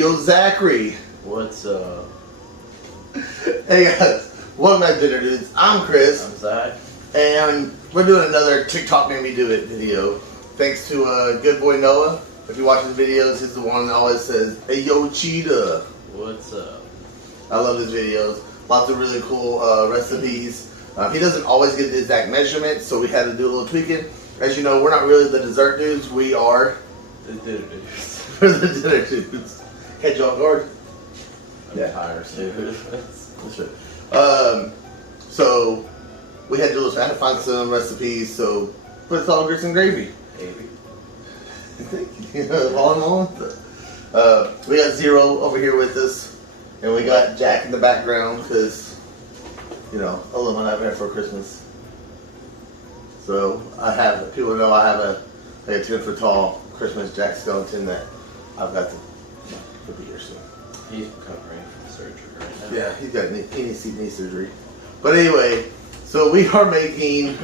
yo, Zachary. What's up? Hey guys, welcome back to Dinner Dudes. I'm Chris. I'm Zach. And we're doing another TikTok Made Me Do It video. Thanks to good boy Noah. If you watch his videos, he's the one that always says, hey yo, cheetah. What's up? I love his videos. Lots of really cool recipes. He doesn't always get the exact measurement, so we had to do a little tweaking. As you know, we're not really the dessert dudes. We are The dinner dudes. we're the dinner dudes. Catch you off guard. I'm tired, dude. That's right. So we had to do this. I had to find some recipes. So put all grits and gravy. Baby. All in all. We got Zero over here with us, and we got Jack in the background because, you know, I love when I'm here for Christmas. So I have people know I have a 10 foot tall Christmas Jack skeleton that I've got to be here soon. He's recovering from surgery right now. Yeah, he needs knee surgery. But anyway, so we are making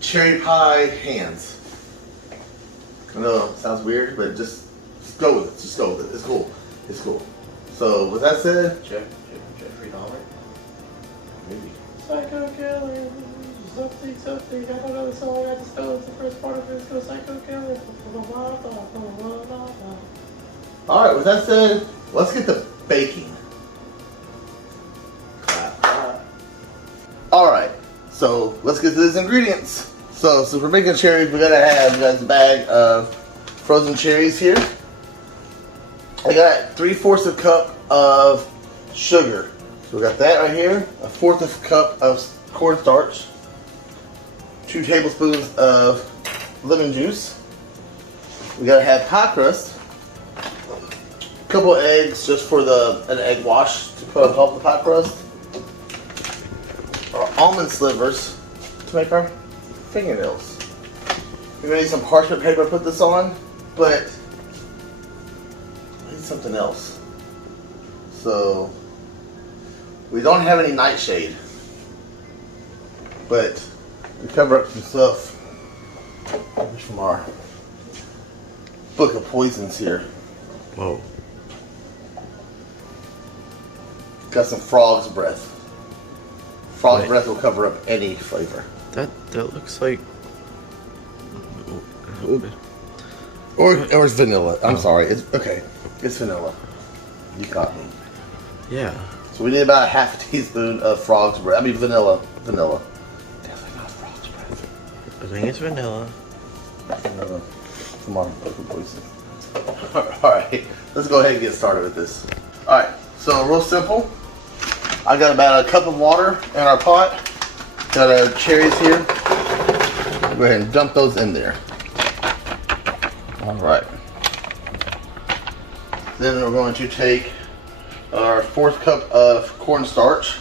cherry pie hands. I know it sounds weird, but just go with it. Just go with it. It's cool. It's cool. So with that said, Jeffrey Dahmer. maybe. Psycho killer. Something. I don't know the song. I just know it's the first part of it. It's go psycho killer. All right. With that said, let's get to baking. All right. So let's get to these ingredients. So since we're making cherries, we gotta have a bag of frozen cherries here. I got 3/4 of a cup of sugar. So we got that right here. 1/4 of a cup of cornstarch. 2 tablespoons of lemon juice. We gotta have pie crust. A couple of eggs just for an egg wash to help the pie crust. Our almond slivers to make our fingernails. We're gonna need some parchment paper to put this on, but I need something else. So we don't have any nightshade, but we cover up some stuff from our book of poisons here. Whoa. Got some frog's breath. Frog's Wait. breath will cover up any flavor. That looks like. Or it's vanilla. I'm sorry. It's okay. It's vanilla. You got me. Yeah. So we need about 1/2 teaspoon of frog's breath. I mean vanilla. Vanilla. Definitely not frog's breath. I think it's vanilla. Come on, book of poison. Alright, let's go ahead and get started with this. Alright, so real simple. I got about a cup of water in our pot. Got our cherries here. Go ahead and dump those in there. Alright. Then we're going to take our 1/4 cup of cornstarch.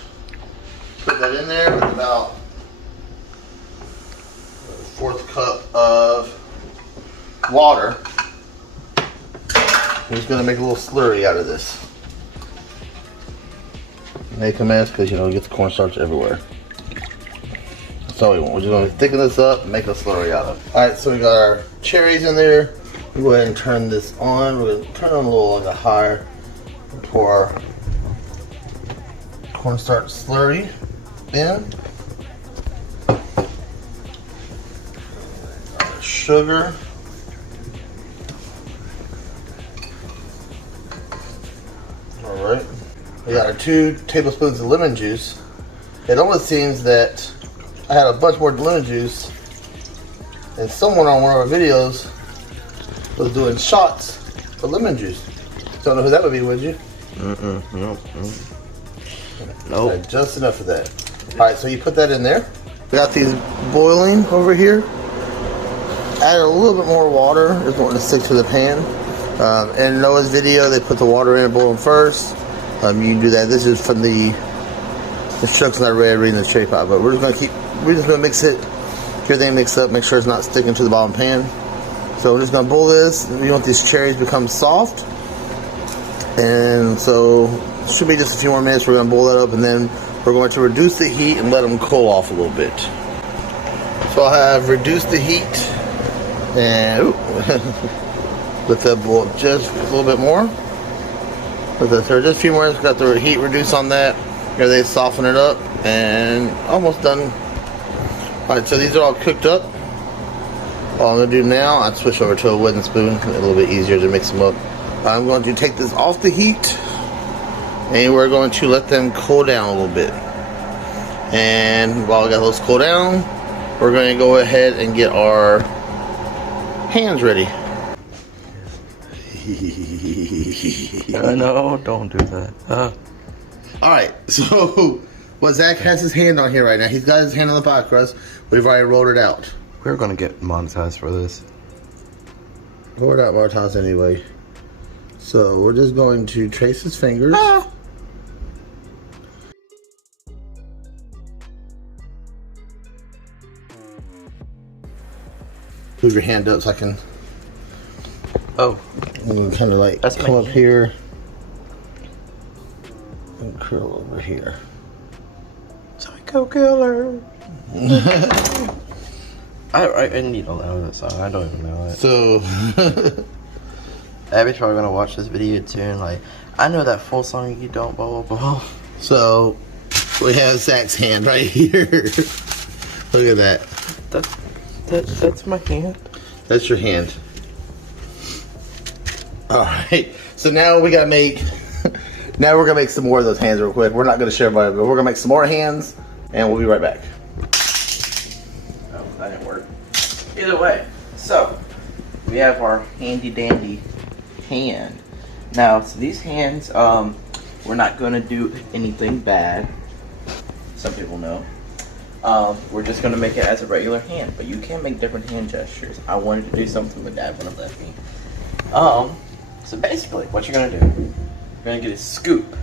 Put that in there with about 1/4 cup of water. We're just going to make a little slurry out of this. Make a mess because, you know, you get the cornstarch everywhere. That's all we want. We're just going to thicken this up and make a slurry out of it. Alright, so we got our cherries in there. We'll go ahead and turn this on. We're going to turn it on a little like a higher. Pour our cornstarch slurry in. Our sugar. Alright. We got our 2 tablespoons of lemon juice. It almost seems that I had a bunch more lemon juice, and someone on one of our videos was doing shots of lemon juice. Don't know who that would be, would you? Nope. Okay, just enough of that. Alright, so you put that in there. We got these boiling over here. Add a little bit more water. Just want to stick to the pan. In Noah's video, they put the water in and boil them first. You can do that. This is from the instructions I read reading the cherry pie. But we're just gonna mix it, get everything mixed up, make sure it's not sticking to the bottom pan. So we're just gonna boil this. We want these cherries to become soft. And so it should be just a few more minutes. We're gonna boil that up, and then we're going to reduce the heat and let them cool off a little bit. So I have reduced the heat, and Let that boil just a little bit more. Let that stir just a few more. Got the heat reduced on that. Here they soften it up and almost done. Alright, so these are all cooked up. All I'm going to do now, I'll switch over to a wooden spoon. A little bit easier to mix them up. I'm going to take this off the heat. And we're going to let them cool down a little bit. And while we got those cool down, we're going to go ahead and get our hands ready. No, don't do that. Alright, so well, Zach has his hand on here right now. He's got his hand on the pie crust. We've already rolled it out. We're gonna get monetized for this. Rolled out Martaz anyway. So we're just going to trace his fingers. Move your hand up so I can. Oh, Kind of like That's come my up hand. here and curl over here. Psycho Killer. I need to know that song. I don't even know it. So Abby's probably gonna watch this video too and like, I know that full song you don't blah blah blah. so we have Zach's hand right here. Look at that. That's my hand. That's your hand. Alright. So now we gotta make now we're gonna make some more of those hands real quick. We're not gonna share by, but we're gonna make some more hands and we'll be right back. Oh, that didn't work. Either way, so we have our handy dandy hand. Now, so these hands, we're not gonna do anything bad. Some people know. We're just gonna make it as a regular hand, but you can make different hand gestures. I wanted to do something with Dad wouldn't let me. So basically, what you're gonna do, you're gonna get a scoop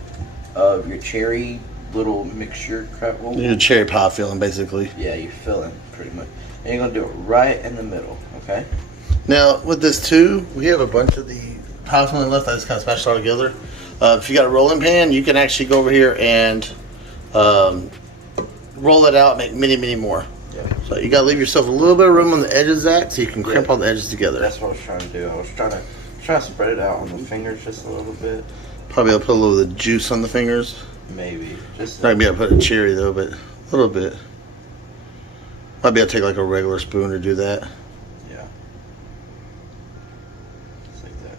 of your cherry little mixture crap. You're cherry pie filling basically. Yeah, you're filling pretty much. And you're gonna do it right in the middle, okay? Now with this too, we have a bunch of the pie filling left. I just kind of smashed it all together. If you got a rolling pan, you can actually go over here and roll it out, make many more. Yeah. So you gotta leave yourself a little bit of room on the edges, Zach, so you can crimp all the edges together. That's what I was trying to do. I was trying to spread it out on the fingers just a little bit. Probably I'll put a little of the juice on the fingers. Maybe. Just Not gonna be able to put a cherry though, but a little bit. Might be able to take like a regular spoon to do that. yeah. Just like that.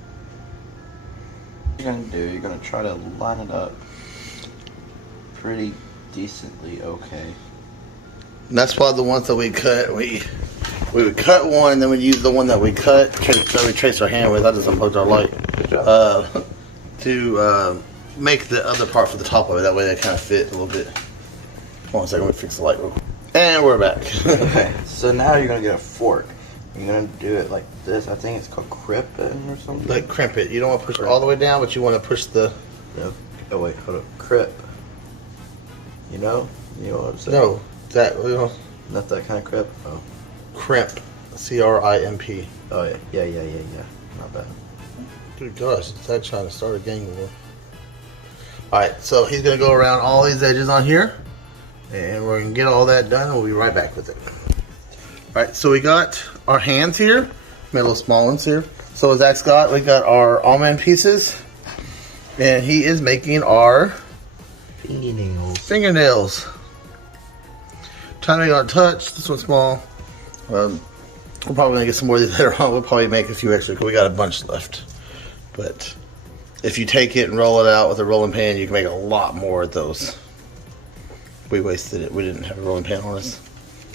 What you're gonna do, you're gonna try to line it up pretty decently okay. And that's why the ones that we cut, we would cut one, and then we'd use the one that we cut, that we trace our hand with. I just unplugged our light. Good job. To make the other part for the top of it. That way they kind of fit a little bit. Hold on a second, let me fix the light real quick. And we're back. Okay, so now you're gonna get a fork. You're gonna do it like this. I think it's called crimping or something. Like crimp it. You don't want to push it all the way down, but you want to push the. No. Oh wait, hold up. Crip. You know what I'm saying? No, that Not that kind of crip. Oh. crimp. CRIMP. Oh yeah. Not bad. Dude, gosh, Zach trying to start a gang war. Alright, so he's going to go around all these edges on here. And we're going to get all that done. We'll be right back with it. Alright, so we got our hands here. Made little small ones here. So as Zach's got, we got our almond pieces. And he is making our fingernails. Trying to make our touch. This one's small. We're probably going to get some more of these later on. We'll probably make a few extra because we got a bunch left. But if you take it and roll it out with a rolling pan, you can make a lot more of those. We wasted it. We didn't have a rolling pan on us.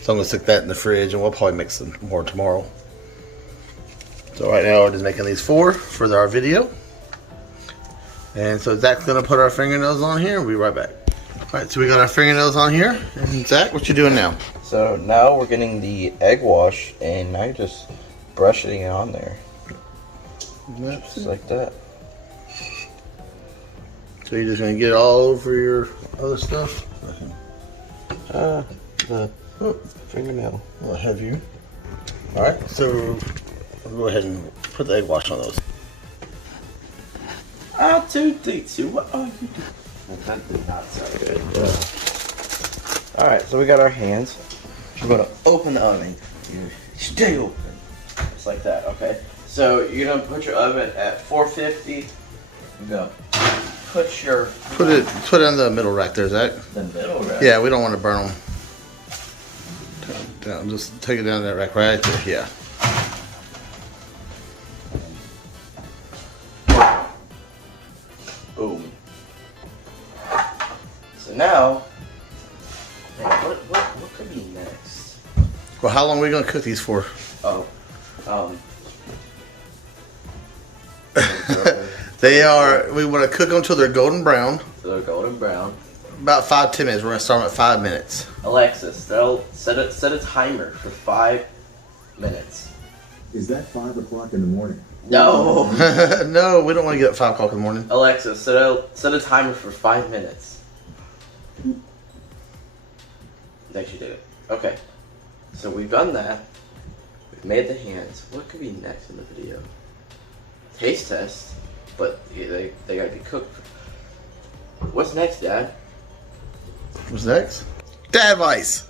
So I'm going to stick that in the fridge and we'll probably make some more tomorrow. So right now we're just making these 4 for our video. And so Zach's going to put our fingernails on here. We'll be right back. Alright, so we got our fingernails on here. And Zach, what you doing now? So now we're getting the egg wash, and now you're just brushing it on there. Just like that. So you're just going to get it all over your other stuff? The fingernail. I'll have you. Alright, so we'll go ahead and put the egg wash on those. Ah, two things. What are you doing? That did not sound good. Alright, so we got our hands. We're going to open the oven. You stay open. Just like that, okay? So you're gonna put your oven at 450. You're gonna put it in the middle rack there, Zach. the middle rack. Yeah, we don't want to burn them. Down, just take it down to that rack right there. Yeah. Boom. So now, man, what could be next? Well, how long are we gonna cook these for? Oh, They are. We want to cook them till they're golden brown. so they're golden brown. About 5-10 minutes. We're gonna start them at 5 minutes. Alexis, set a timer for 5 minutes. Is that 5 o'clock in the morning? No. No, we don't want to get up 5 o'clock in the morning. Alexa, set a timer for 5 minutes. Thanks, you did it. Okay. So we've done that. We've made the hands. What could be next in the video? Taste test, but they gotta be cooked. What's next, Dad? What's next? Dad advice.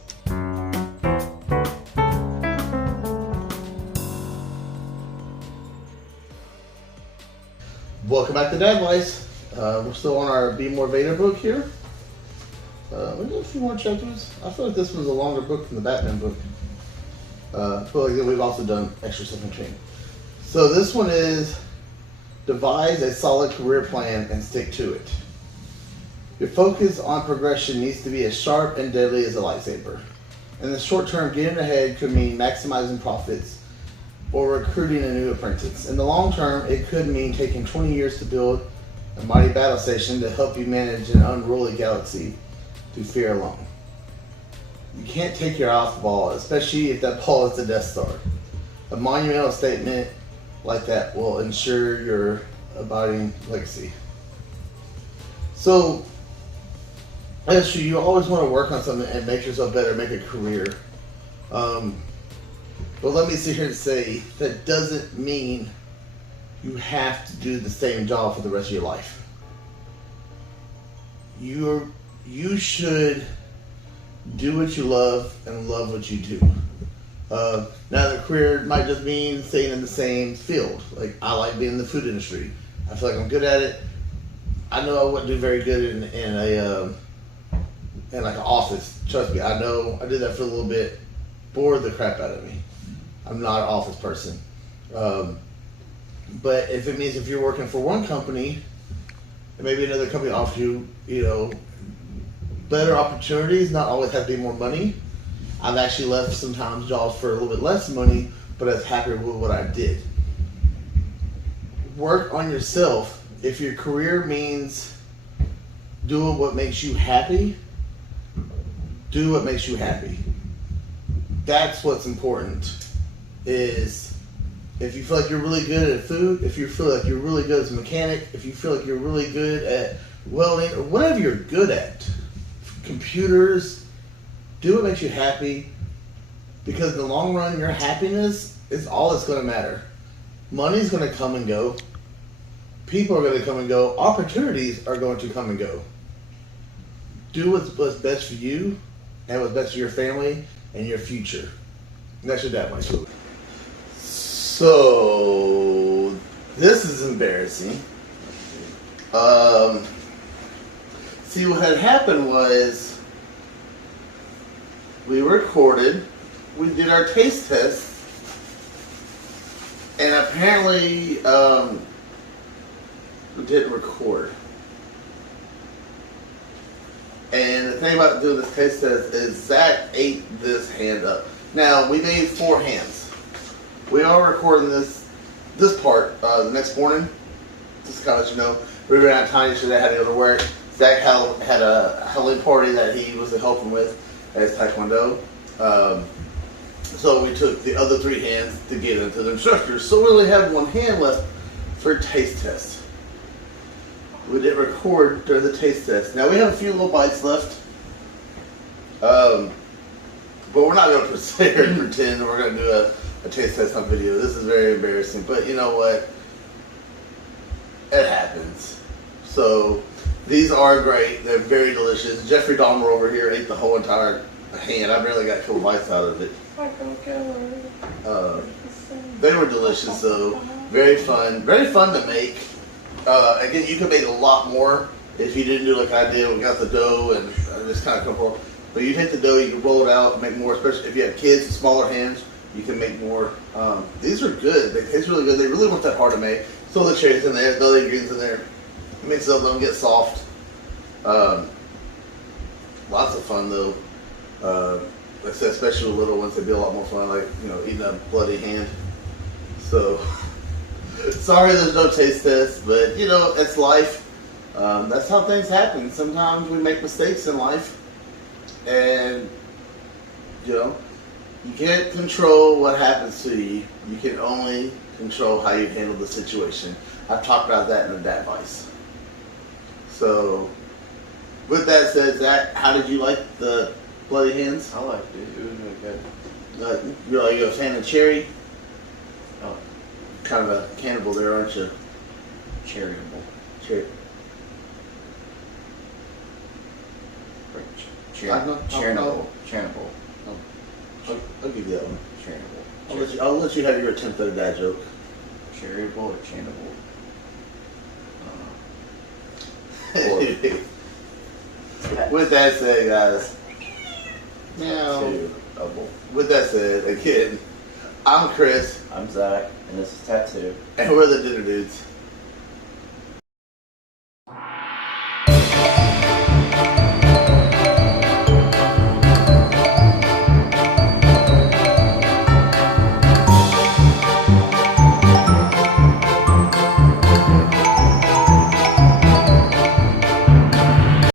Welcome back to Dad Advice. We're still on our Be More Vader book here. We got a few more chapters. I feel like this was a longer book than the Batman book. I feel like we've also done extra stuff in between. So this one is devise a solid career plan and stick to it. Your focus on progression needs to be as sharp and deadly as a lightsaber. In the short term, getting ahead could mean maximizing profits or recruiting a new apprentice. In the long term, it could mean taking 20 years to build a mighty battle station to help you manage an unruly galaxy through fear alone. You can't take your eye off the ball, especially if that ball is the Death Star. A monumental statement like that will ensure your abiding legacy. So, that's true. You always want to work on something and make yourself better, make a career. But let me sit here and say that doesn't mean you have to do the same job for the rest of your life. You should do what you love and love what you do. Now the career might just mean staying in the same field. Like, I like being in the food industry. I feel like I'm good at it. I know I wouldn't do very good in like an office. Trust me, I know. I did that for a little bit. Bored the crap out of me. I'm not an office person. But if it means if you're working for one company, and maybe another company offers you, better opportunities, not always have to be more money. I've actually left sometimes jobs for a little bit less money, but I was happy with what I did. Work on yourself. If your career means doing what makes you happy, do what makes you happy. That's what's important. Is if you feel like you're really good at food, if you feel like you're really good as a mechanic, if you feel like you're really good at welding, or whatever you're good at, computers, do what makes you happy, because in the long run, your happiness is all that's going to matter. Money's going to come and go. People are going to come and go. Opportunities are going to come and go. Do what's best for you and what's best for your family and your future. And that's your dad advice. So, this is embarrassing. See, what had happened was we recorded, we did our taste test, and apparently we didn't record. And the thing about doing this taste test is Zach ate this hand up. Now, we made 4 hands. We are recording this part the next morning. Just to kind of let you know, we ran out of time yesterday. I had to go to work. Zach had a Halloween party that he was helping with at his Taekwondo. So we took the other 3 hands to get into the instructors. So we only have 1 hand left for a taste test. We didn't record during the taste test. Now we have a few little bites left. But we're not going to sit here and pretend we're going to do a taste test on video. This is very embarrassing. But you know what? It happens. So these are great. They're very delicious. Jeffrey Dahmer over here ate the whole entire hand. I barely got a couple bites out of it. They were delicious though. Very fun to make. Again, you could make a lot more if you didn't do like I did. We got the dough and just kind of come forward. But you take the dough, you can roll it out, make more. Especially if you have kids with smaller hands, you can make more. These are good. They taste really good. They really weren't that hard to make. Throw the cherries in there, throw the ingredients in there. It makes them get soft. Lots of fun though. Like I said, especially with little ones, they'd be a lot more fun. Like eating a bloody hand. So sorry, there's no taste test, but it's life. That's how things happen. Sometimes we make mistakes in life, and you can't control what happens to you. You can only control how you handle the situation. I've talked about that in the Dad Vice. So, with that said, Zach, how did you like the bloody hands? I liked it. It was really good. You're a fan of cherry? Oh, Kind of a cannibal there, aren't you? charitable. Cherry. Charitable. I'll give you that one. Charitable. I'll let you have your attempt at a dad joke. Charitable or charitable? With that said, guys. Meow. Double. With that said, again, I'm Chris, I'm Zach, and this is Tattoo. and we're the Dinner Dudes.